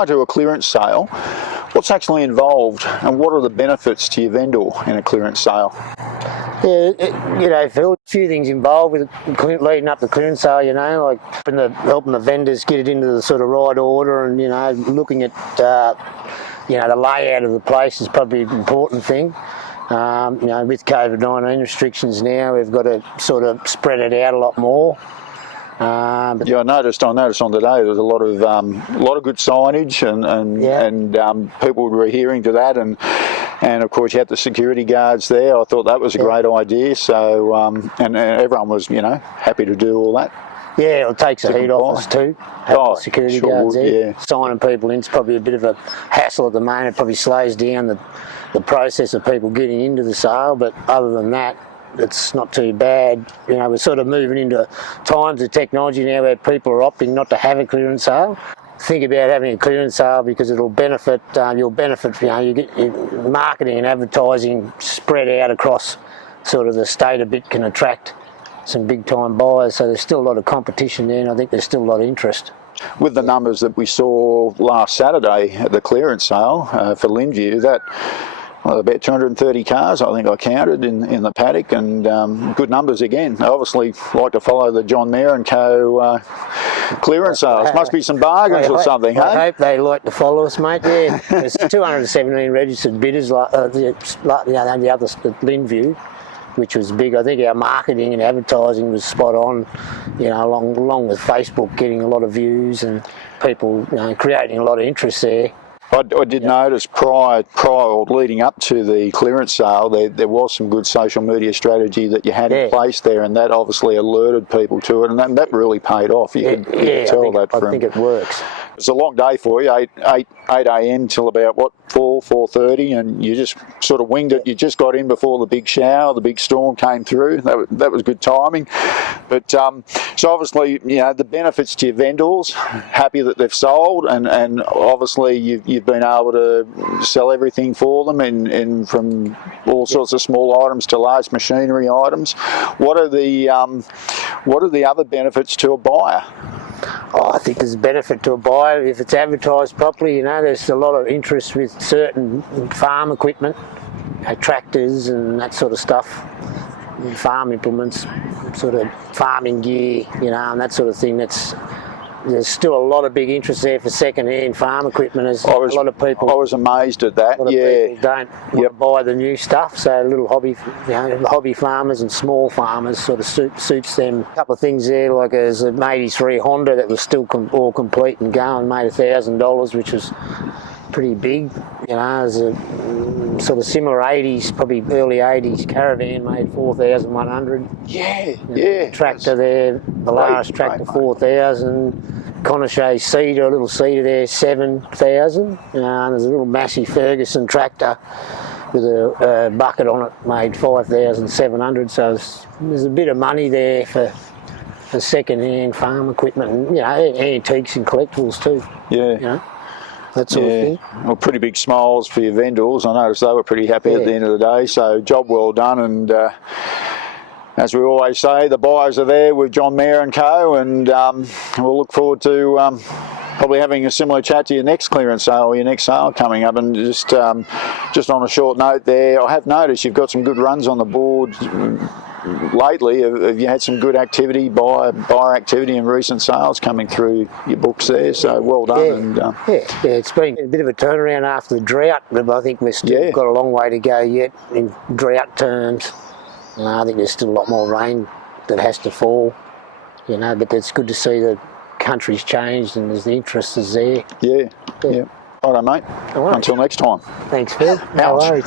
prior to a clearance sale, what's actually involved and what are the benefits to your vendor in a clearance sale? Yeah, Phil, a few things involved with leading up the clearance sale, like helping the vendors get it into the sort of right order, and, looking at, the layout of the place is probably an important thing. With COVID-19 restrictions now, we've got to sort of spread it out a lot more. I noticed on today there's a lot of good signage and people were adhering to that, and of course you had the security guards there. I thought that was a great idea. So and everyone was happy to do all that. Yeah, it takes the heat off us too. Having security guards there. Yeah. Signing people in is probably a bit of a hassle at the moment. It probably slows down the process of people getting into the sale, but other than that, it's not too bad. We're sort of moving into times of technology now where people are opting not to have a clearance sale. Think about having a clearance sale because it'll benefit, you get your marketing and advertising spread out across sort of the state a bit, can attract some big time buyers. So there's still a lot of competition there, and I think there's still a lot of interest. With the numbers that we saw last Saturday at the clearance sale for Linview, that about 230 cars, I think I counted in the paddock, and good numbers again. I obviously like to follow the John Mair and Co. Clearance sales. Must be some bargains or something, hey? I hope they like to follow us, mate. Yeah, there's 217 registered bidders like the other at Linview, which was big. I think our marketing and advertising was spot on, along with Facebook getting a lot of views and people creating a lot of interest there. I did notice prior or leading up to the clearance sale, there was some good social media strategy that you had in place there, and that obviously alerted people to it, and that really paid off. You could tell that from... I think it works. It's a long day for you, 8 a.m. till about, 4:30, and you just sort of winged it. You just got in before the big shower, the big storm came through. That was good timing. But so obviously, the benefits to your vendors, happy that they've sold, and obviously you've been able to sell everything for them, and from all sorts of small items to large machinery items. What are the other benefits to a buyer? I think there's a benefit to a buyer if it's advertised properly. There's a lot of interest with certain farm equipment, tractors and that sort of stuff, farm implements, sort of farming gear, and that sort of thing. There's still a lot of big interest there for second-hand farm equipment. As a lot of people, I was amazed at that. A lot of people don't want to buy the new stuff, so little hobby farmers and small farmers sort of suits them. A couple of things there, like there's an 83 Honda that was still all complete and going, made $1,000, which was pretty big. There's a sort of similar 80s, probably early 80s caravan made 4,100. Yeah. Tractor there, the largest tractor 4,000. Conochet seeder, a little seeder there, 7,000. And there's a little massey Ferguson tractor with a bucket on it, made 5,700. So there's a bit of money there for second-hand farm equipment, and antiques and collectibles too. Yeah. That sort of thing. Well, pretty big smiles for your vendors. I noticed they were pretty happy at the end of the day, so job well done. And as we always say, the buyers are there with John Mair and Co. And we'll look forward to probably having a similar chat to your next clearance sale or your next sale coming up. And just on a short note there, I have noticed you've got some good runs on the board lately. Have you had some good activity, buyer activity and recent sales coming through your books there? So well done. It's been a bit of a turnaround after the drought, but I think we've still got a long way to go yet in drought terms. I think there's still a lot more rain that has to fall, but it's good to see the country's changed and the interest is there. Yeah. All right, mate. Until next time. Thanks, Phil. No worries.